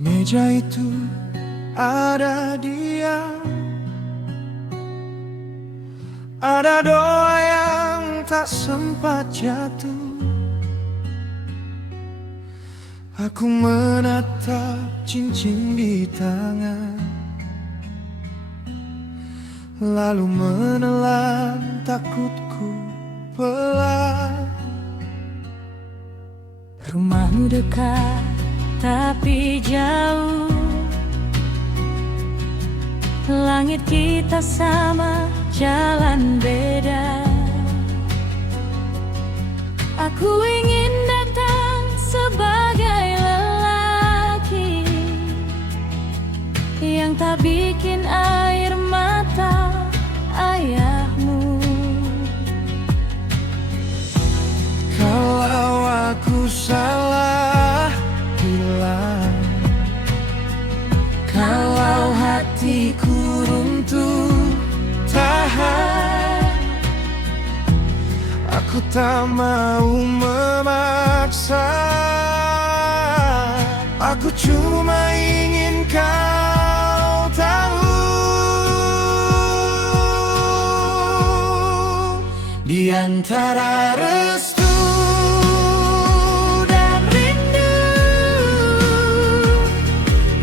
Meja itu ada dia, ada doa yang tak sempat jatuh. Aku menatap cincin di tangan, lalu menelan takutku pelan. Rumahmu dekat tapi jauh, langit kita sama, jalan beda. Aku ingin datang sebagai lelaki yang tak bikin air mata ayahmu. Kalau aku salah bilang, kalau hatiku runtuh tahan, aku tak mau memaksa. Aku cuma ingin kau tahu, di antara restu dan rindu,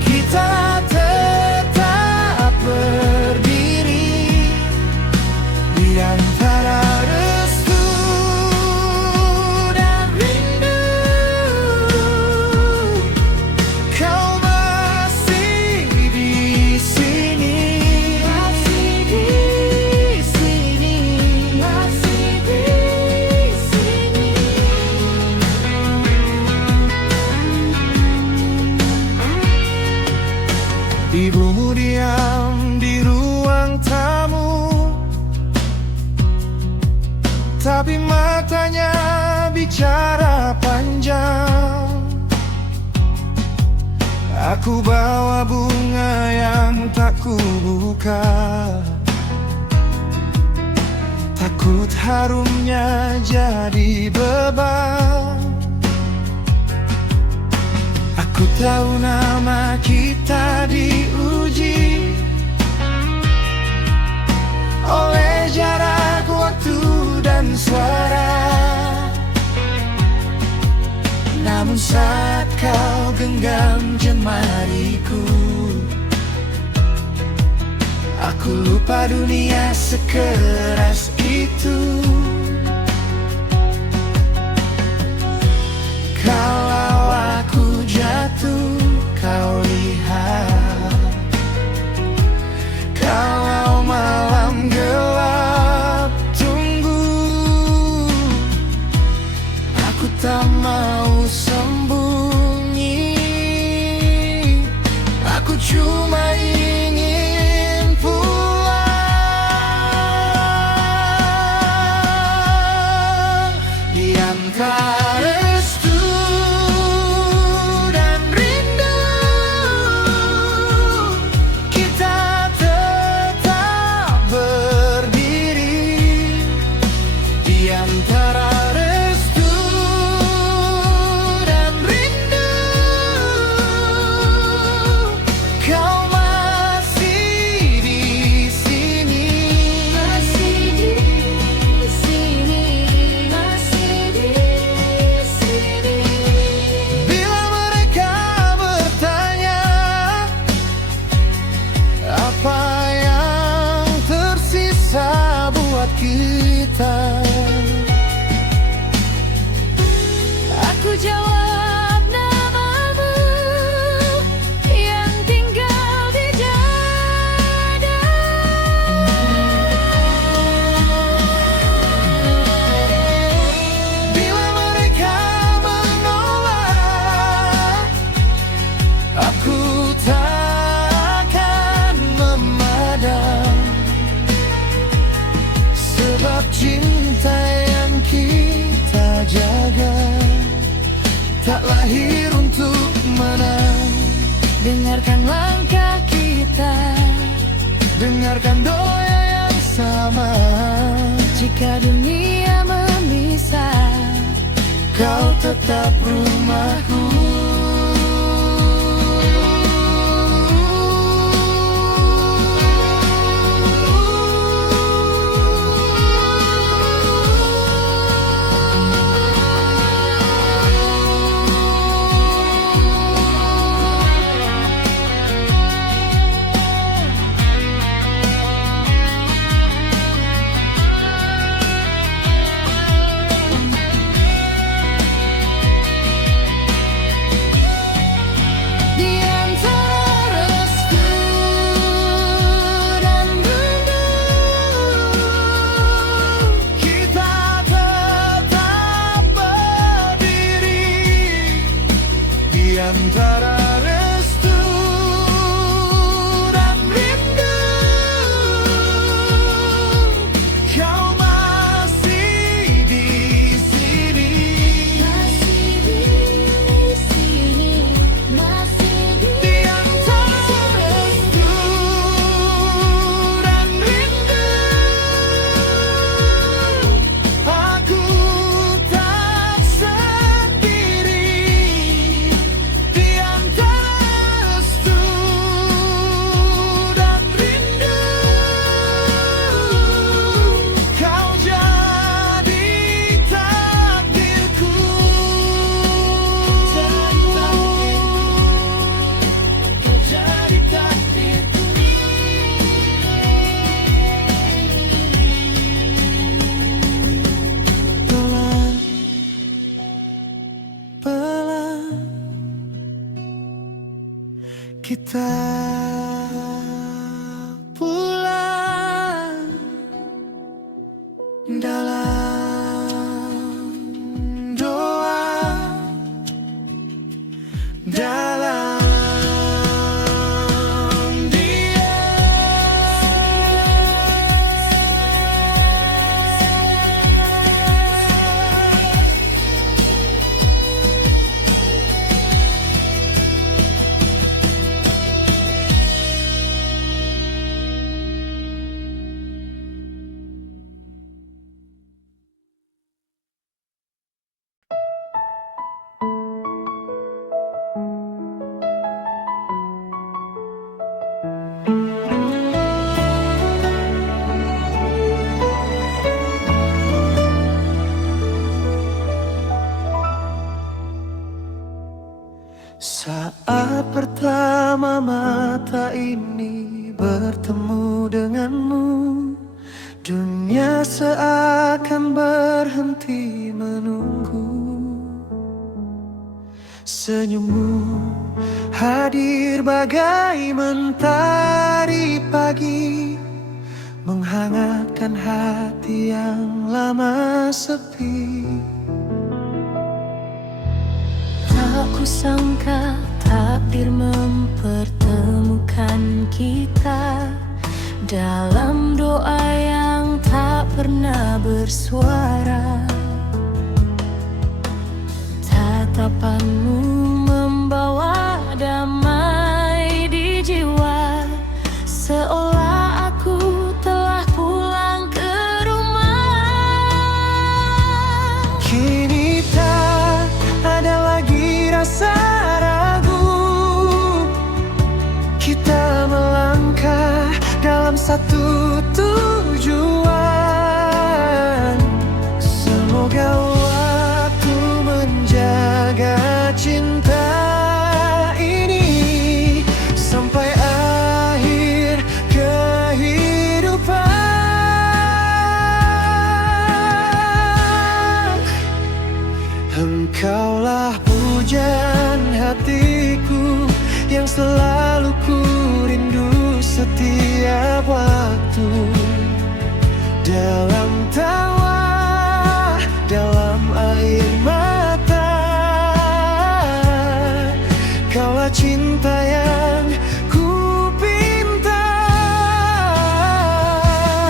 kita tetap berdiri. Di antara restu dan rindu, kau masih di sini, masih di sini, masih di sini. Ibumu diam di ruang tamu, tapi matanya bicara panjang. Aku bawa bunga yang tak kubuka, takut harumnya jadi beban. Aku tahu nama kita diuji oleh jarak waktu dan suara. Namun saat kau genggam jemariku, aku lupa dunia sekeras itu. Kalau aku jatuh, kau lihat. Kalau malam gelap tunggu, aku tak mau sembunyi. Aku cuma ingin pulang. Di antara restu dan rindu, kita tetap berdiri. Di antara restu dan rindu, kau masih di sini, masih di sini, masih di sini. Bila mereka bertanya apa yang tersisa buat kita, Aku jawab namamu yang tinggal di dada. bila mereka menolak, aku takkan memadam. Sebab cinta yang kita jaga tak lahir untuk menang. Dengarkan langkah kita, dengarkan doa yang sama. jika dunia memisah, kau tetap rumahku. antara restu dan rindu, kau masih di sini. Masih di sini, masih Di antara restu dan rindu, aku tak sendiri. Di antara restu dan rindu, kau jadi takdirku. Kau jadi takdirku. Pelan-pelan kita pulang dalam doa, dalam dia. Saat pertama mata ini bertemu denganmu, dunia seakan berhenti menunggu. Senyummu hadir bagai mentari pagi, menghangatkan hati yang lama sepi. Tak kusangka takdir mempertemukan kita dalam doa yang tak pernah bersuara. Tatapanmu membawa damai di jiwa, seolah aku telah pulang ke rumah. Kini tak ada lagi rasa ragu, kita melangkah dalam satu tujuan. Semoga waktu menjaga cinta ini sampai akhir kehidupan. Engkaulah pujian hatiku yang selalu ku rindu setiap waktu. Dalam tawa, dalam air mata, kaulah cinta yang ku pinta.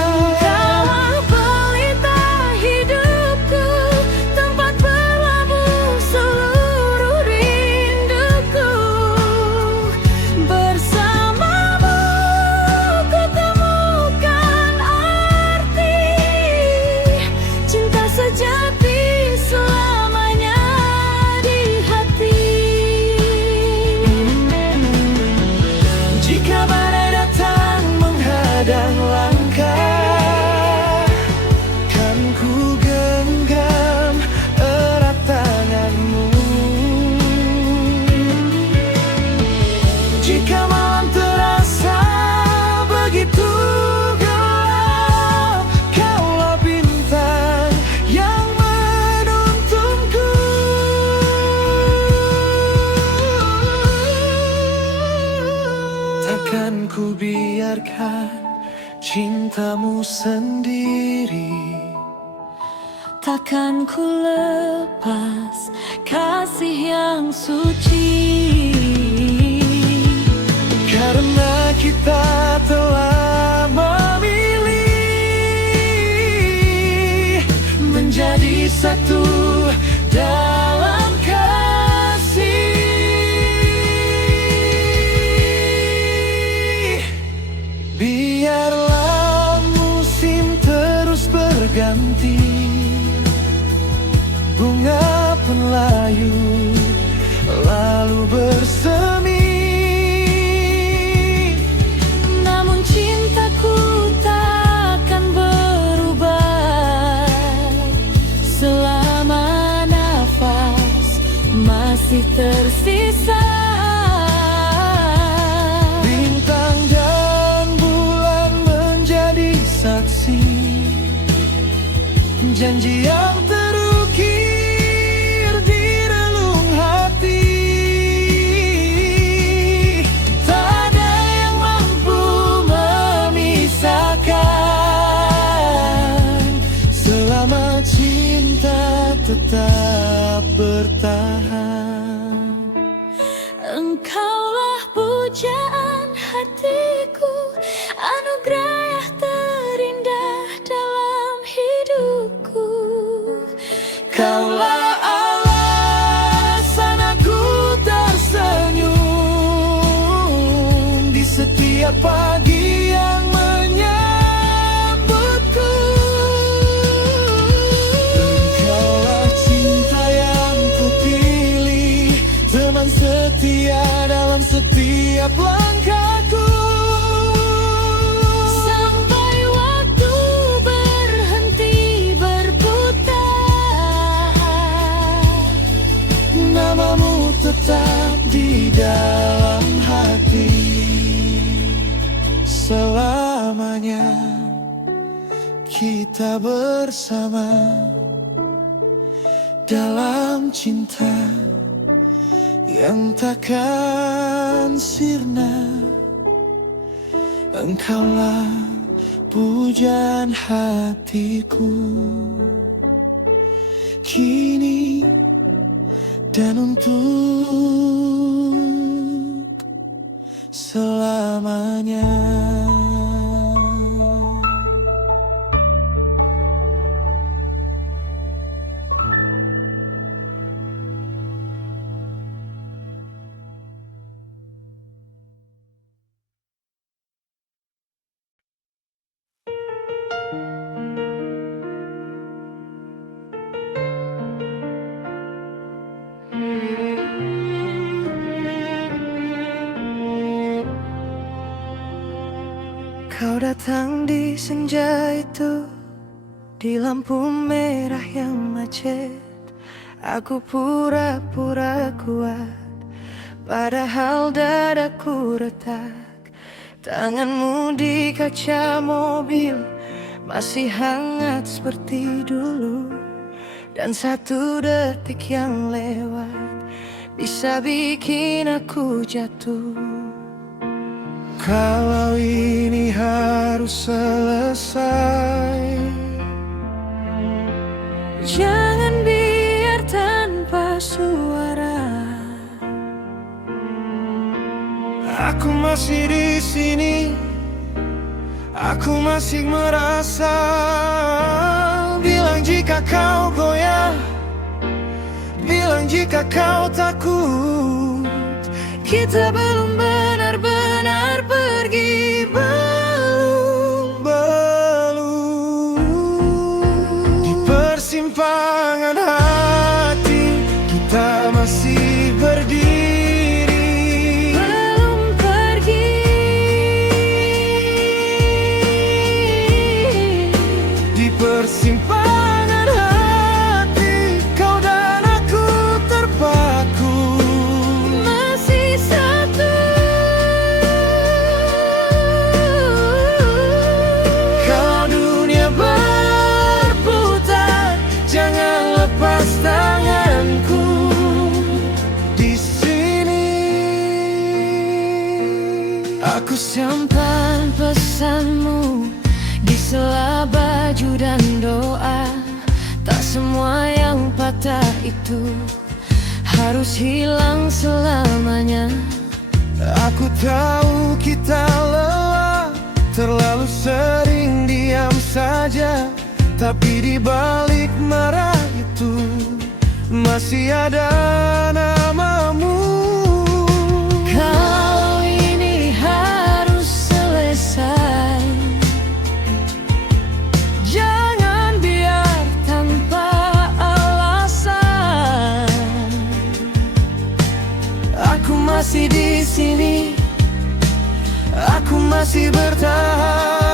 Engkaulah pelita hidupku, tempat berlabuh seluruh rinduku. Bersamamu ku temukan arti cinta sejati selamanya di hati. Jika badai datang menghadang langkah, kan ku genggam erat tanganmu. Jika malam terasa begitu gelap, kaulah bintang yang menuntunku. Takkan ku biarkan cintamu sendiri. Takkan ku lepas kasih yang suci. kita telah memilih menjadi satu dalam kasih. Biarlah musim terus berganti, bunga pun layu lalu bersemi. Namun cintaku takkan berubah selama nafas masih tersisa. Bintang dan bulan menjadi saksi, janji yang terukir di relung hati. Tak ada yang mampu memisahkan selama cinta tetap bertahan. Engkaulah pujaan hatiku, anugerah yang terindah dalam hidupku. Kaulah alasan aku tersenyum di setiap pagi yang menyambutku. Engkaulah cinta yang kupilih, teman setia dalam setiap langkahku. Sampai waktu berhenti berputar, Namamu tetap di dalam hati selamanya. Kita bersama dalam cinta yang takkan sirna. Engkaulah pujaan hatiku kini dan untuk selamanya. Kau datang di senja itu, di lampu merah yang macet. Aku pura-pura kuat, padahal dadaku retak. Tanganmu di kaca mobil masih hangat seperti dulu. Dan satu detik yang lewat bisa bikin aku jatuh. Kalau ini harus selesai, jangan biar tanpa suara. aku masih di sini, aku masih merasa. Bilang jika kau goyah, bilang jika kau takut. Kita belum benar-benar pergi, belum. Di persimpangan hati kita masih berdiri, Belum pergi. di persimpangan hati kau dan aku terpaku. Masih satu. Kalau dunia berputar, jangan lepas tanganku di sini. Aku simpan pesanmu di sela baju dan doa. Tak semua yang patah itu harus hilang selamanya. Aku tahu kita lelah, terlalu sering diam saja. Tapi di balik marah itu masih ada namamu. Kalau ini harus selesai, jangan biar tanpa alasan. Aku masih di sini, aku masih bertahan.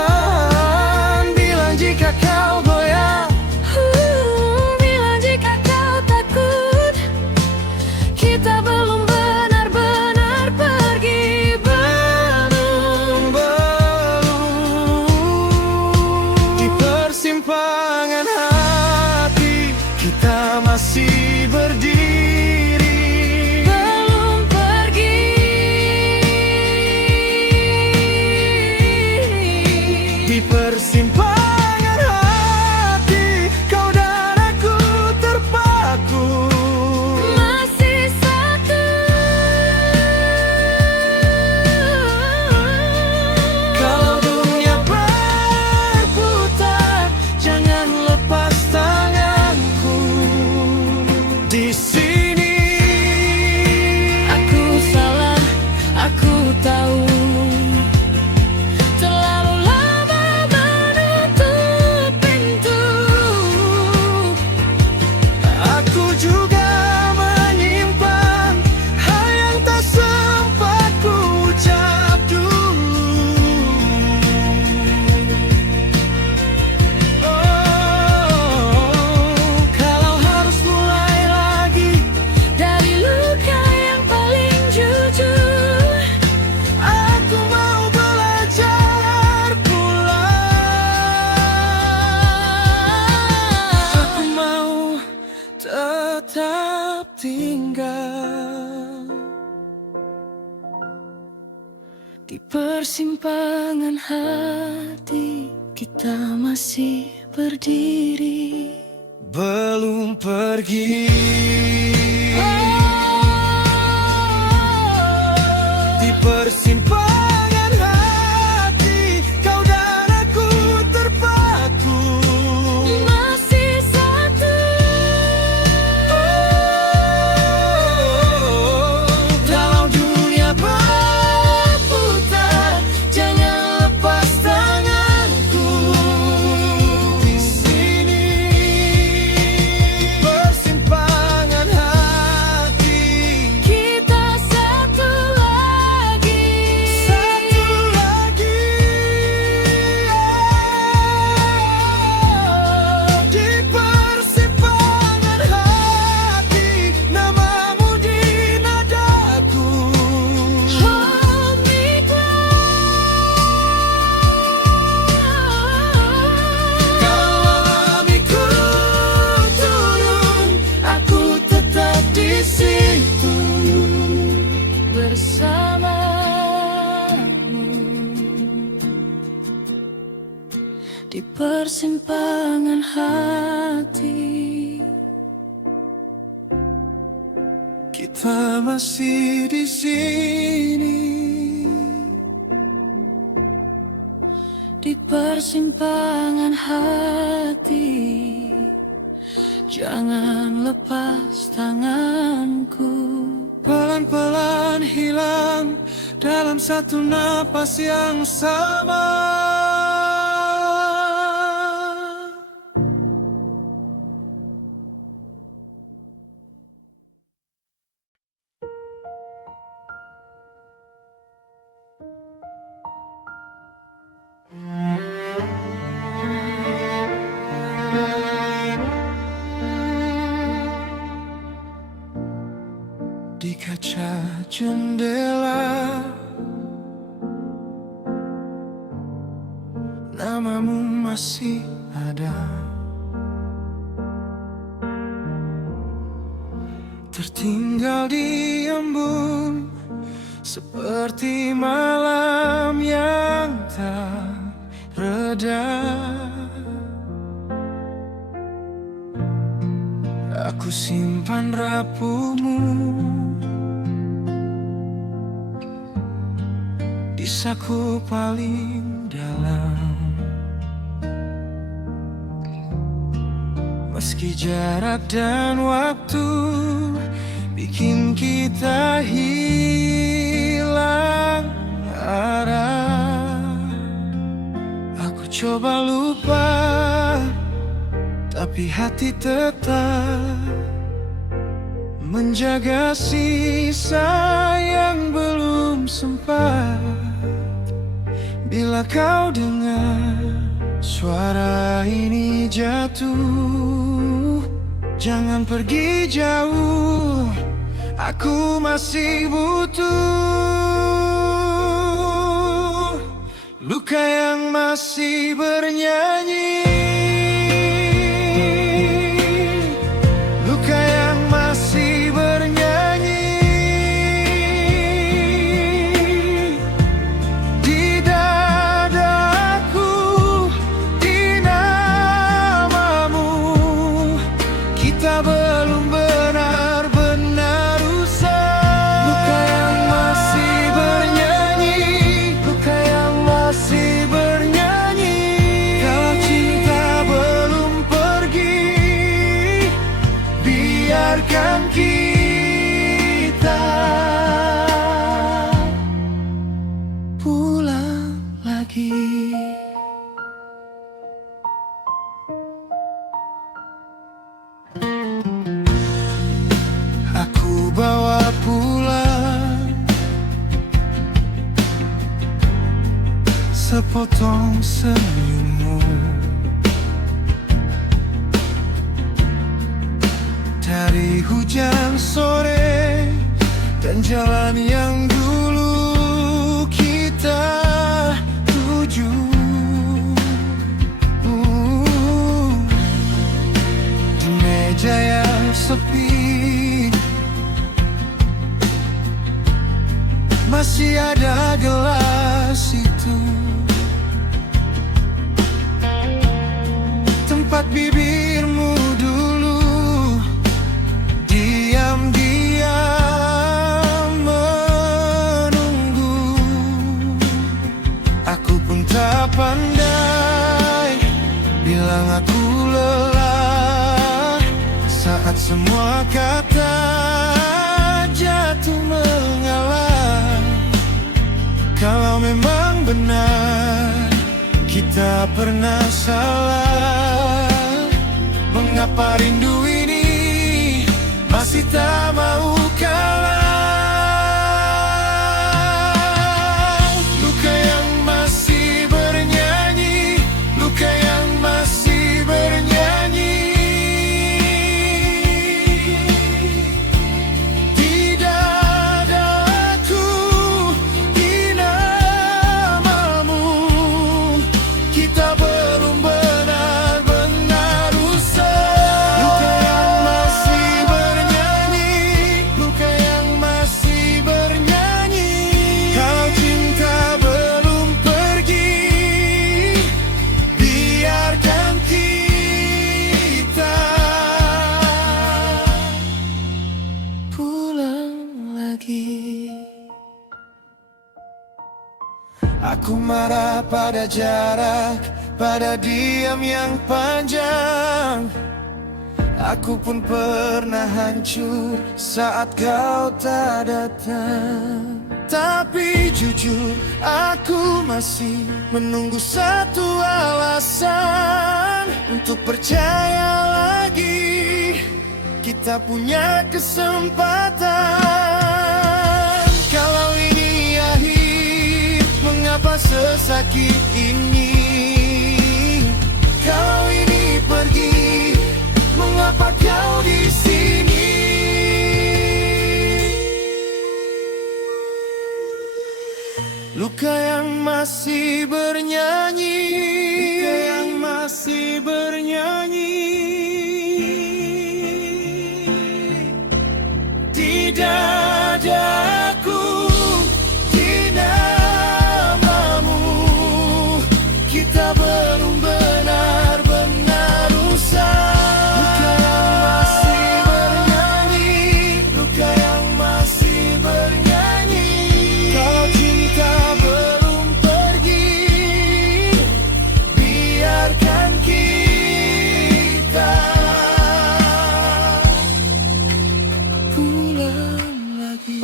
Bilang jika kau goyah, bilang jika kau takut, kita belum benar-benar pergi. Belum Di persimpangan hati kita masih berdiri. belum pergi. Di persimpangan hati kau dan aku terpaku. Masih satu. Kalau dunia berputar, jangan lepas tanganku. Di sini Aku salah, aku tahu. Terlalu lama menutup pintu. aku juga menyimpan hal yang tak sempat ku ucap dulu. Kalau harus mulai lagi, Dari luka yang paling jujur, aku mau belajar pulang. Aku mau tetap tinggal di persimpangan hati kita masih berdiri. belum pergi. Di persimpangan hati kau dan aku terpaku. Masih satu. Dalam dunia berputar, jangan lepas tanganku. Di sini persimpangan hati Kita satu lagi. satu lagi. Di persimpangan hati namamu di nadaku. Hold me Kalau amiku turun, aku tetap di situ bersamamu di persimpangan hati. Kita masih di sini. Di persimpangan hati, jangan lepas tanganku. Pelan-pelan hilang dalam satu napas yang sama. Di kaca jendela namamu masih ada, tertinggal di embun seperti malam yang tak reda. Aku simpan rapuhmu kisahku paling dalam. Meski jarak dan waktu bikin kita hilang arah, aku coba lupa, tapi hati tetap menjaga sisa yang belum sempat. Bila kau dengar suara ini jatuh, jangan pergi jauh, aku masih butuh luka yang masih bernyanyi, luka yang masih bernyanyi di dadaku, di namamu. Kita belum benar-benar usai. Luka yang masih bernyanyi, luka yang masih bernyanyi. Kalau cinta belum pergi, biarkan kita pulang lagi. Aku bawa pulang sepotong senyummu dari hujan sore dan jalan yang dulu kita tuju. Di meja yang sepi masih ada gelas itu, tempat bibirmu dulu diam-diam menunggu. Aku pun tak pandai bilang aku lelah saat semua kata jatuh mengalah. Kalau memang benar kita pernah salah, mengapa rindu ini masih tak mau kalah? Luka yang masih bernyanyi, luka yang masih bernyanyi di dadaku, di namamu. Kita belum benar-benar usai. Luka yang masih bernyanyi, luka yang masih bernyanyi. Kalau cinta belum pergi, biarkan kita pulang lagi. Aku marah pada jarak, pada diam yang panjang. Aku pun pernah hancur saat kau tak datang. Tapi jujur aku masih menunggu satu alasan untuk percaya lagi kita punya kesempatan. Kalau ini akhir, mengapa sesakit ini? Kalau ini pergi, mengapa kau di sini? Luka yang masih bernyanyi, luka yang masih bernyanyi di dadaku, di namamu. Kita belum benar-benar usai. Luka yang masih bernyanyi, luka yang masih bernyanyi. Kalau cinta belum terulang lagi.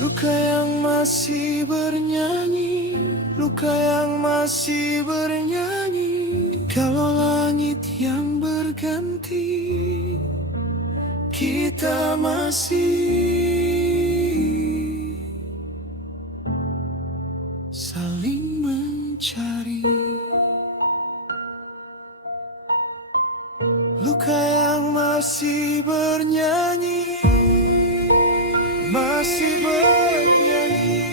Luka yang masih bernyanyi, luka yang masih bernyanyi. Kalau langit yang berganti, kita masih saling mencari. Luka yang masih bernyanyi, masih bernyanyi.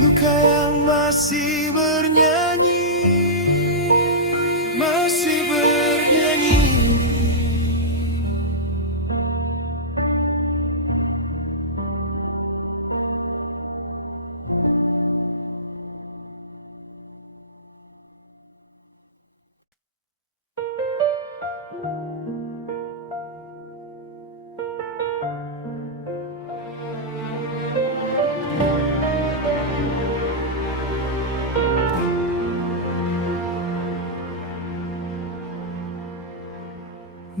Luka yang masih bernyanyi, masih bernyanyi.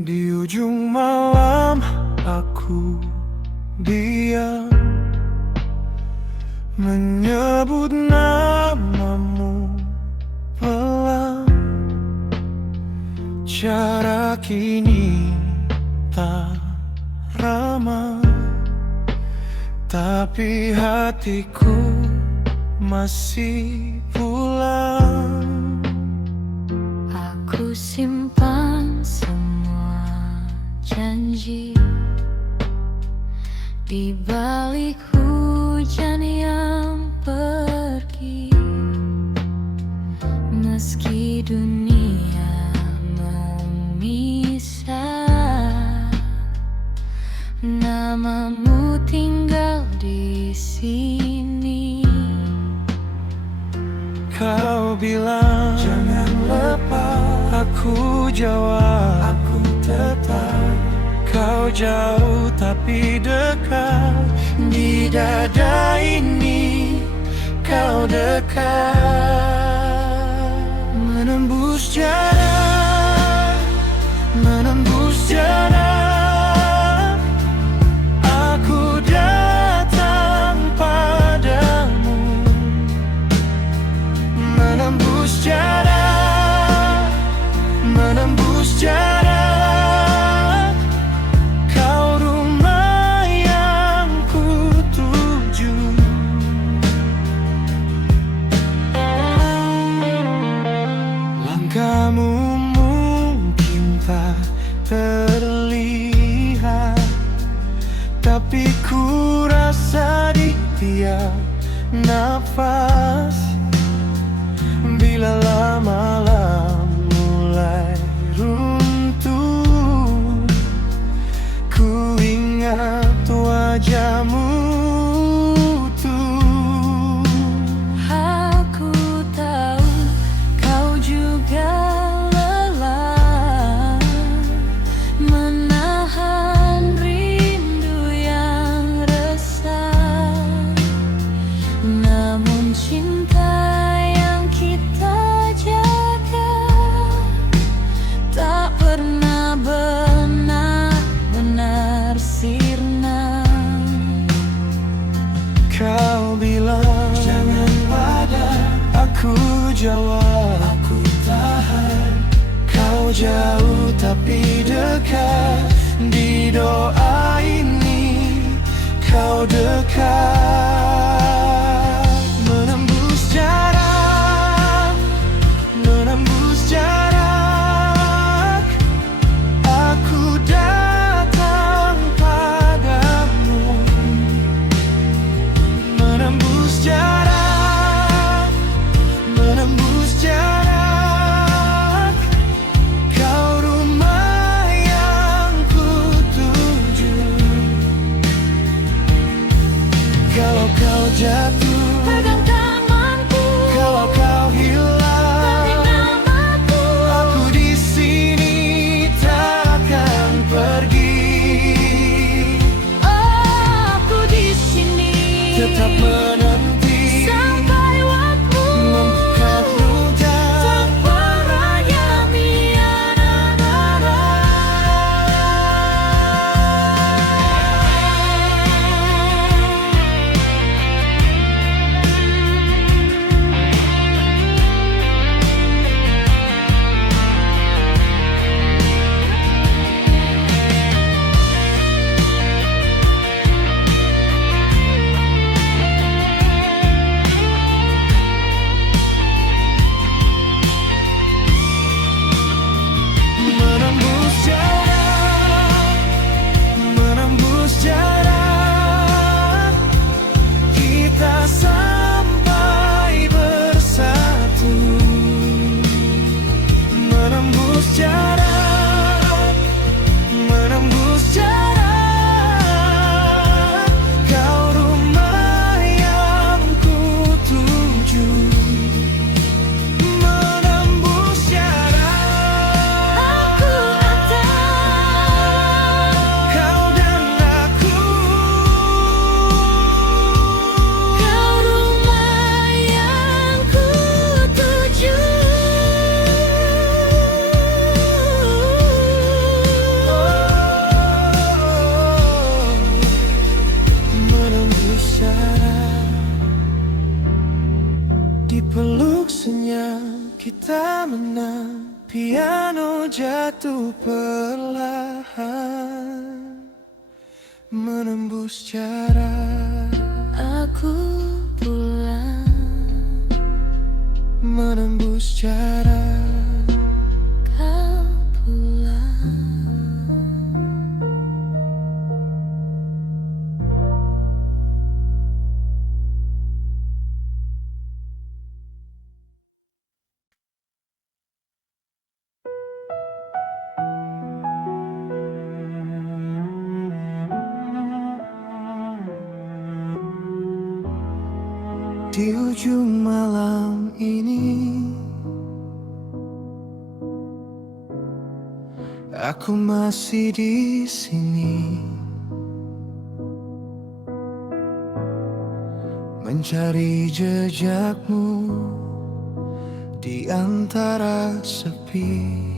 Di ujung malam aku diam, menyebut namamu pelan. Jarak ini tak ramah, tapi hatiku masih pulang. Aku simpan semua janji di balik hujan yang pergi. Meski dunia memisah, namamu tinggal di sini. Kau bilang jangan lepas, aku jawab aku tetap. Kau jauh tapi dekat, di dada ini kau dekat. Menembus jarak, menembus jarak, aku datang padamu. Menembus jarak, menembus jarak, kau rumah yang ku tuju. Langkahmu mungkin tak terlihat, tapi ku rasa di tiap nafas. Bila malam mulai runtuh, ku ingat wajahmu tuh. Aku tahu kau juga lelah menahan rindu yang resah. Namun cinta yang kita jaga tak pernah benar-benar sirna. Kau bilang jangan pada, aku jawab aku tahan. Kau jauh tapi dekat, di doa ini kau dekat. Menembus jarak, menembus jarak, aku datang padamu. Menembus jarak, menembus jarak, kau rumah yang ku tuju. Kalau kau jauh duduk senyap, kita menang. Piano jatuh perlahan, menembus jarak. Aku pulang, Menembus jarak. kau pulang. Di ujung malam ini, aku masih di sini, mencari jejakmu di antara sepi.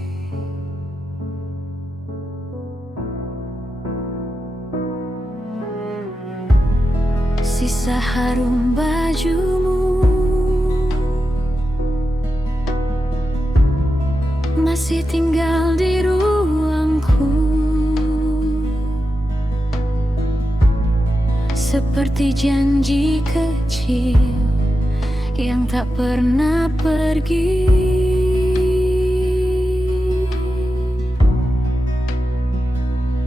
Sisa harum bajumu masih tinggal di ruangku, seperti janji kecil yang tak pernah pergi.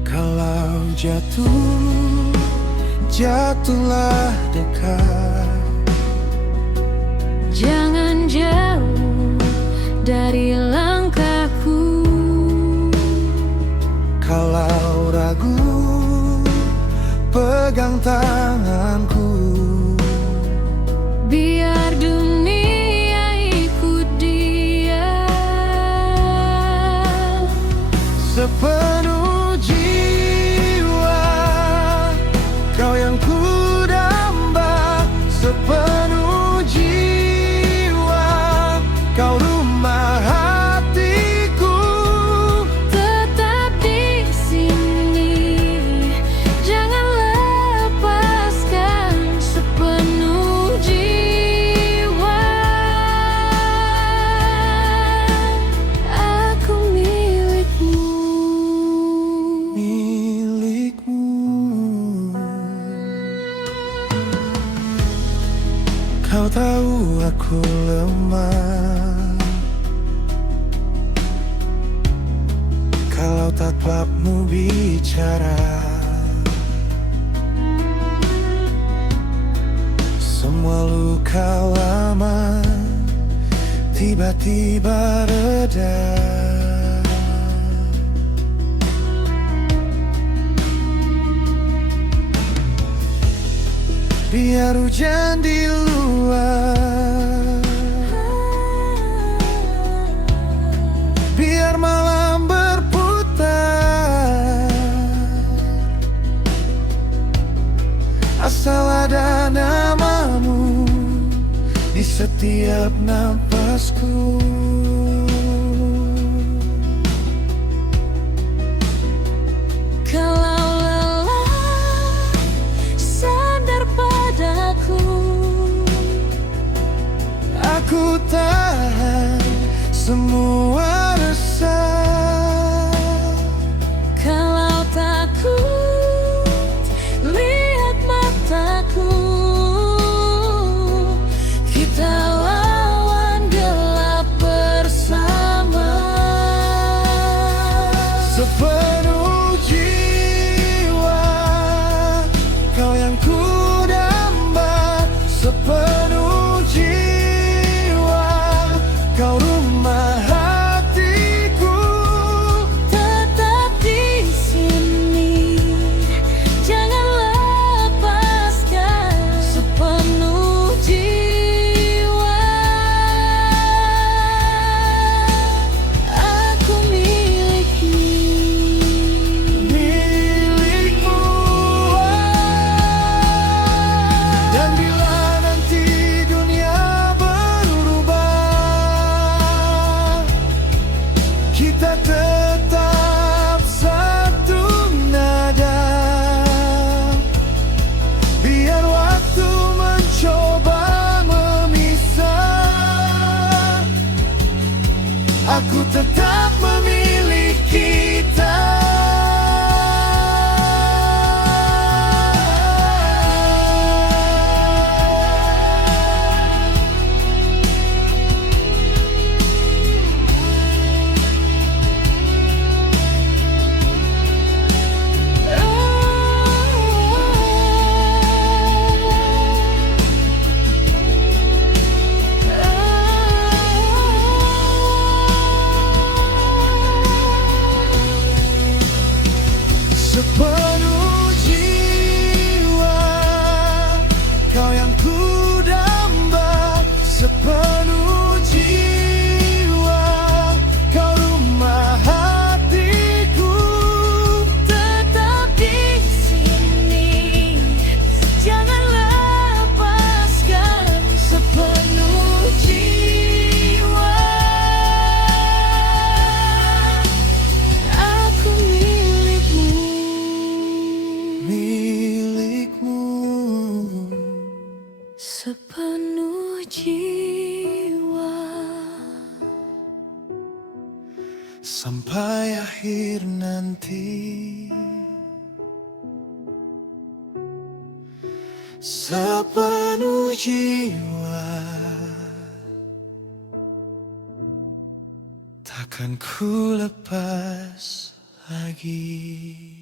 Kalau jatuh, jatuhlah dekat. Jangan jauh dari langkahku. Kalau ragu, pegang tanganku. Biar dunia ikut dia. Sepenuh jiwa, kau yang ku damba. Sepenuh jiwa, kau rumah hatiku. Tetap di sini, jangan lepaskan sepenuh jiwa. Aku milikmu. Milikmu. Kau tahu aku lemah kalau tatapmu bicara. Semua luka lama tiba-tiba reda. Biar hujan di luar, biar malam berputar, asal ada namamu di setiap napasku. Kalau lelah, sadar padaku. Aku tahan semua resah. Kalau takut, lihat mataku. Kita lawan gelap bersama. Sepenuh jiwa, kau yang ku damba. Sepenuh jiwa, kau rumah hatiku. aku tetap memilih kita. Sepenuh jiwa, kau yang ku damba. Sepenuh jiwa, kau rumah hatiku. Tetap di sini, jangan lepaskan. Sepenuh jiwa, aku milikmu. Milikmu. Sepenuh jiwa. Sampai akhir nanti. Sepenuh jiwa, takkan ku lepas lagi.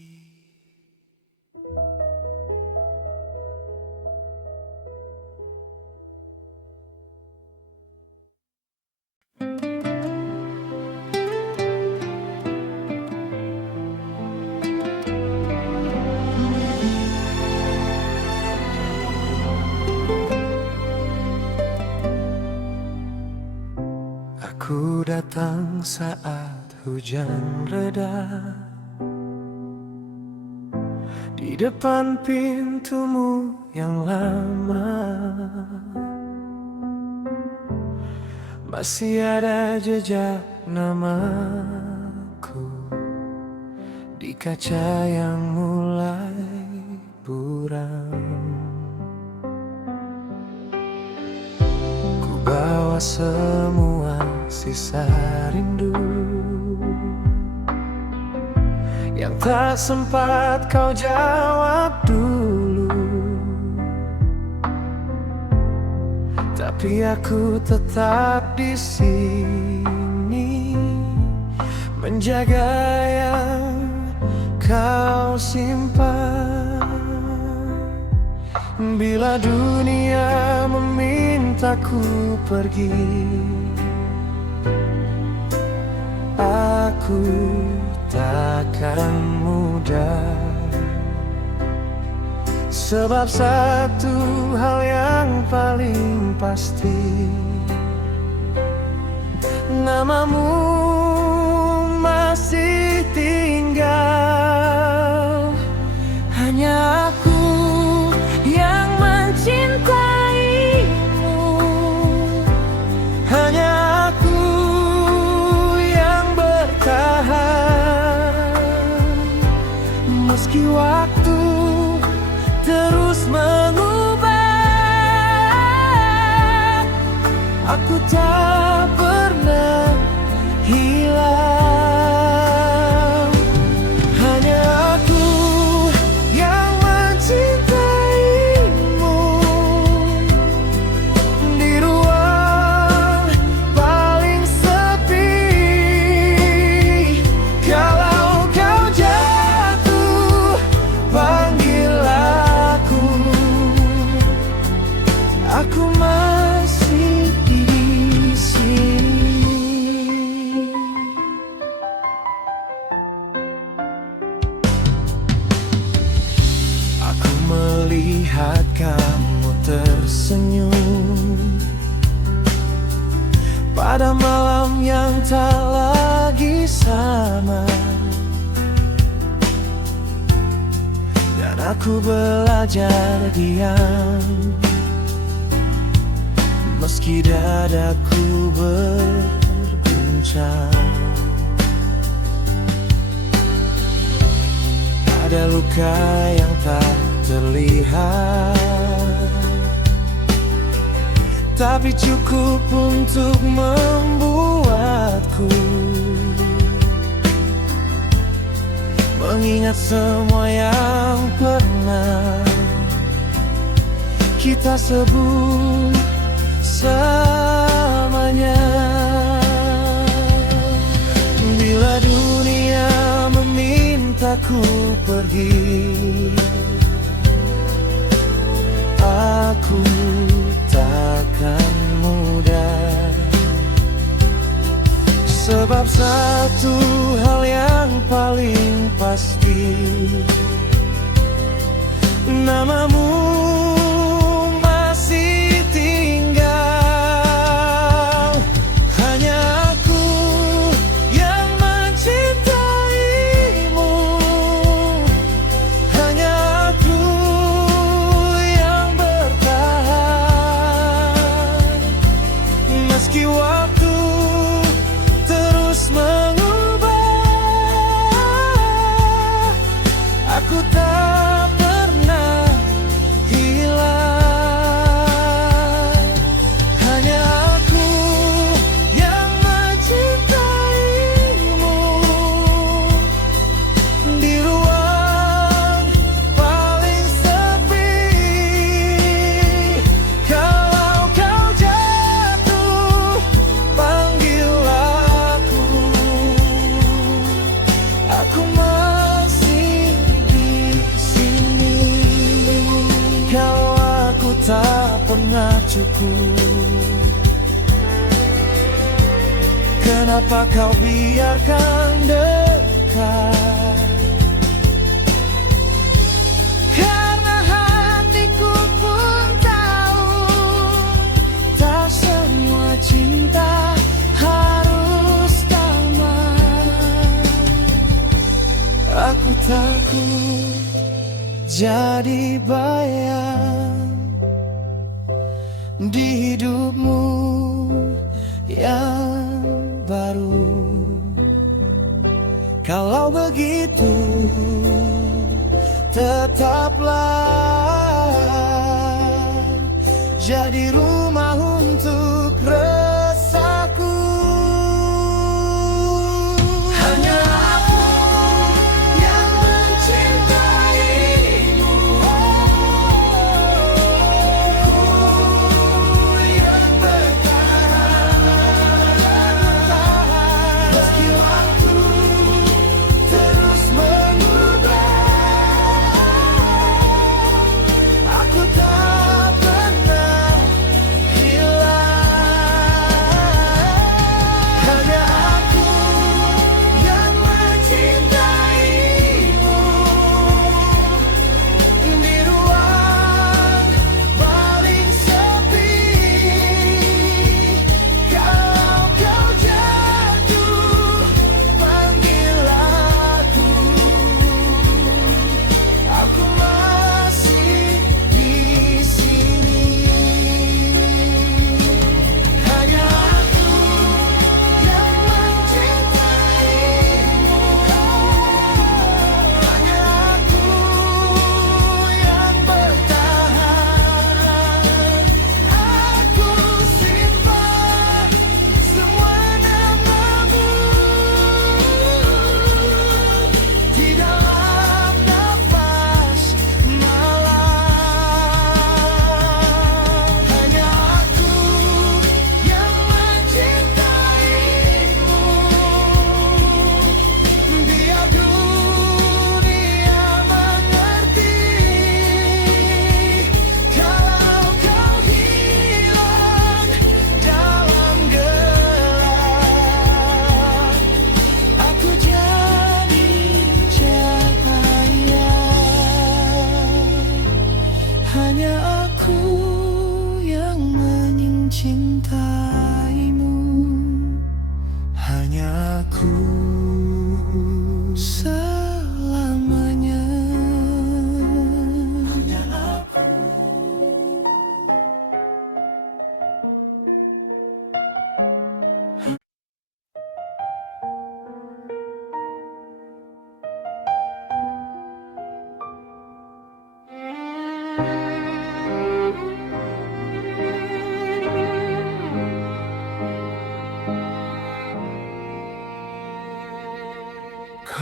Aku datang saat hujan reda, di depan pintumu yang lama. Masih ada jejak namaku di kaca yang mulai buram. Ku bawa semua sisa rindu yang tak sempat kau jawab dulu. Tapi aku tetap di sini menjaga yang kau simpan. Bila dunia memintaku pergi, aku takkan mudah. Sebab satu hal yang paling pasti, namamu masih tinggal. Hanya aku yang mencintaimu, hanya aku yang bertahan. Meski waktu terus mengubah, aku tak pernah hilang. Hanya aku yang mencintaimu di ruang paling sepi. Kalau kau jatuh, panggil aku masih di sini. Aku melihat kamu tersenyum pada malam yang tak lagi sama, dan aku belajar diam. Meski dadaku berguncang, ada luka yang tak terlihat, tapi cukup untuk membuatku Ingat semua yang pernah kita sebut selamanya. Bila dunia memintaku pergi, aku takkan mudah. Sebab satu hal yang paling pasti, namamu masih tinggal. Hanya aku yang mencintaimu, hanya aku yang bertahan. Meski waktu terus mengubah, aku tak pernah hilang. Hanya aku yang mencintaimu di ruang paling sepi. Kalau kau jatuh, panggil aku masih di sini. Kalau aku tak pernah cukup, kenapa kau biarkan dekat? Karena hatiku pun tahu, tak semua cinta harus damai. Aku takut jadi bayang di hidupmu yang baru. Kalau begitu, tetaplah jadi rumah untuk resahku. Hanya aku yang mencintaimu, aku yang bertahan. Meski waktu terus mengubah, aku tak pernah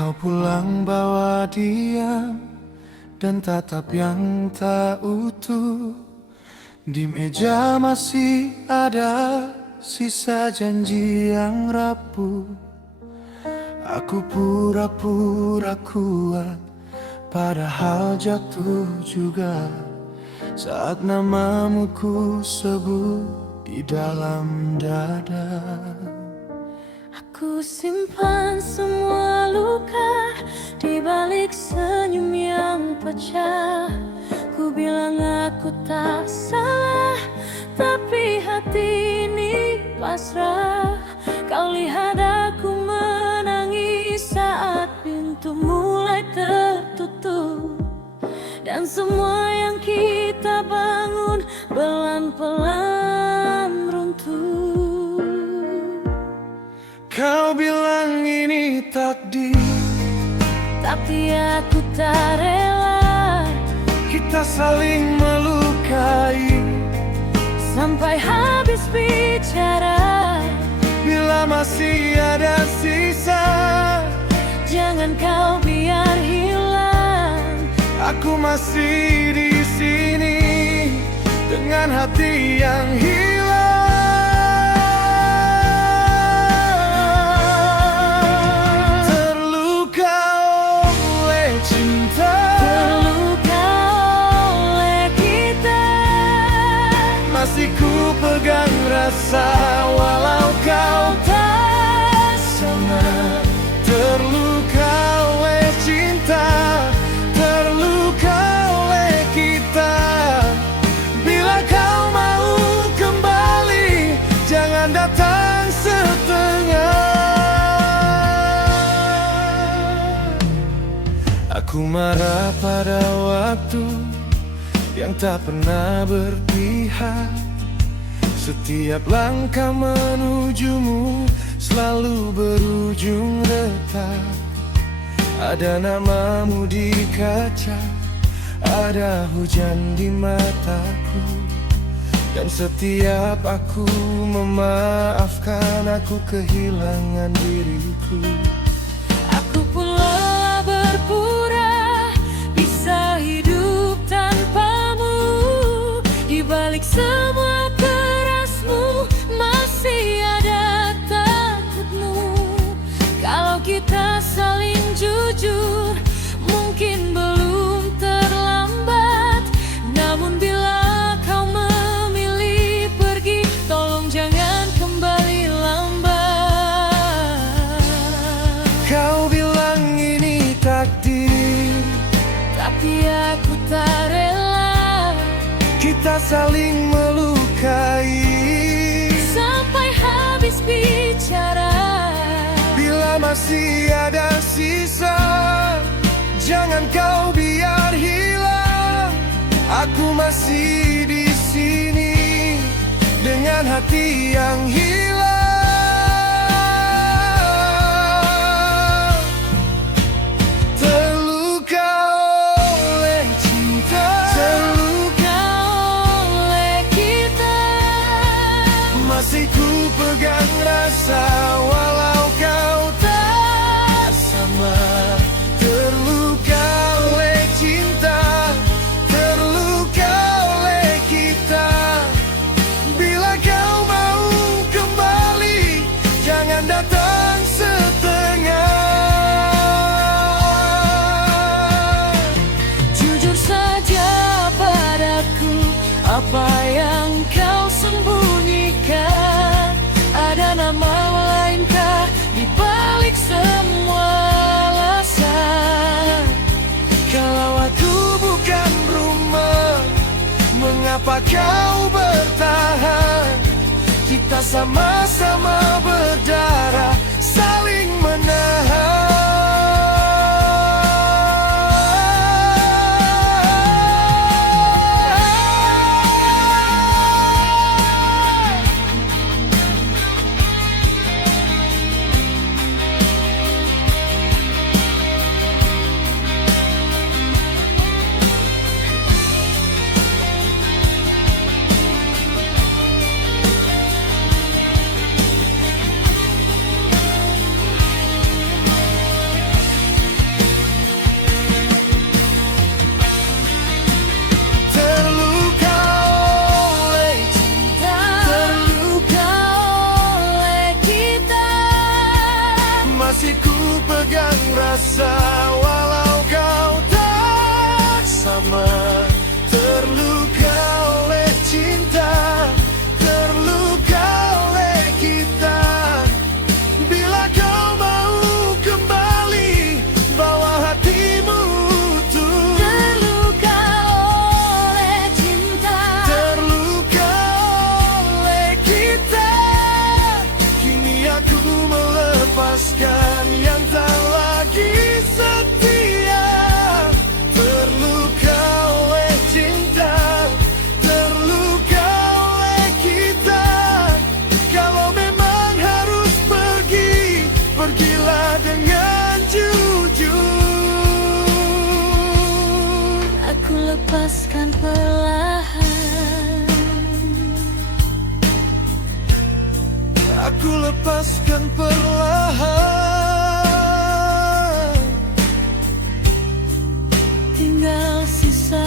Kau pulang bawa diam dan tatap yang tak utuh. Di meja masih ada sisa janji yang rapuh. Aku pura-pura kuat, padahal jatuh juga saat namamu ku sebut di dalam dada. Aku simpan semua luka di balik senyum yang pecah. Ku bilang aku tak salah, tapi hati ini pasrah. Kau lihat aku menangis saat pintu mulai tertutup, dan semua yang kita bangun pelan-pelan runtuh. Kau bilang ini takdir, tapi aku tak rela. kita saling melukai Sampai habis bicara, bila masih ada sisa. jangan kau biar hilang. Aku masih di sini dengan hati yang hilang. Terluka oleh cinta, Terluka oleh kita, masih ku pegang rasa walau kau tak sama. Terluka oleh cinta, terluka oleh kita. Bila kau mau kembali, jangan datang setengah. Aku marah pada waktu yang tak pernah berpihak. Setiap langkah menujumu selalu berujung retak. Ada namamu di kaca, ada hujan di mataku, dan setiap aku memaafkan, aku kehilangan diriku. aku pun lelah berpura bisa hidup tanpamu. Di balik semua kerasmu masih ada takutmu. Kalau kita saling jujur, mungkin belum terlambat. Namun bila kau memilih pergi, tolong jangan kembali lambat. Kau bilang ini takdir, Tapi aku tak rela. kita saling melukai Sampai habis bicara, bila masih ada sisa. Jangan kau biar hilang. Aku masih di sini dengan hati yang hilang. Terluka oleh cinta, terluka oleh kita, masih ku pegang rasa walau kau tak sama. Terluka oleh cinta, terluka oleh kita. Bila kau mau kembali, jangan datang setengah. jujur saja padaku, apa yang kau sembunyikan? Ada nama lainkah di balik semua alasan? Kalau aku bukan rumah, mengapa kau bertahan? Kita sama-sama berdarah, saling menahan. rasa walau kau tak sama. Terluka oleh cinta, terluka oleh kita. Bila kau mau kembali, bawa hatimu utuh. Terluka oleh cinta, Terluka oleh kita. Kini aku melepaskan yang tak lagi setia. Terluka oleh cinta, terluka oleh kita. Kalau memang harus pergi, pergilah dengan jujur. aku lepaskan perlahan. Aku lepaskan perlahan. Tinggal sisa